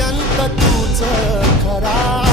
अंत तूच खरा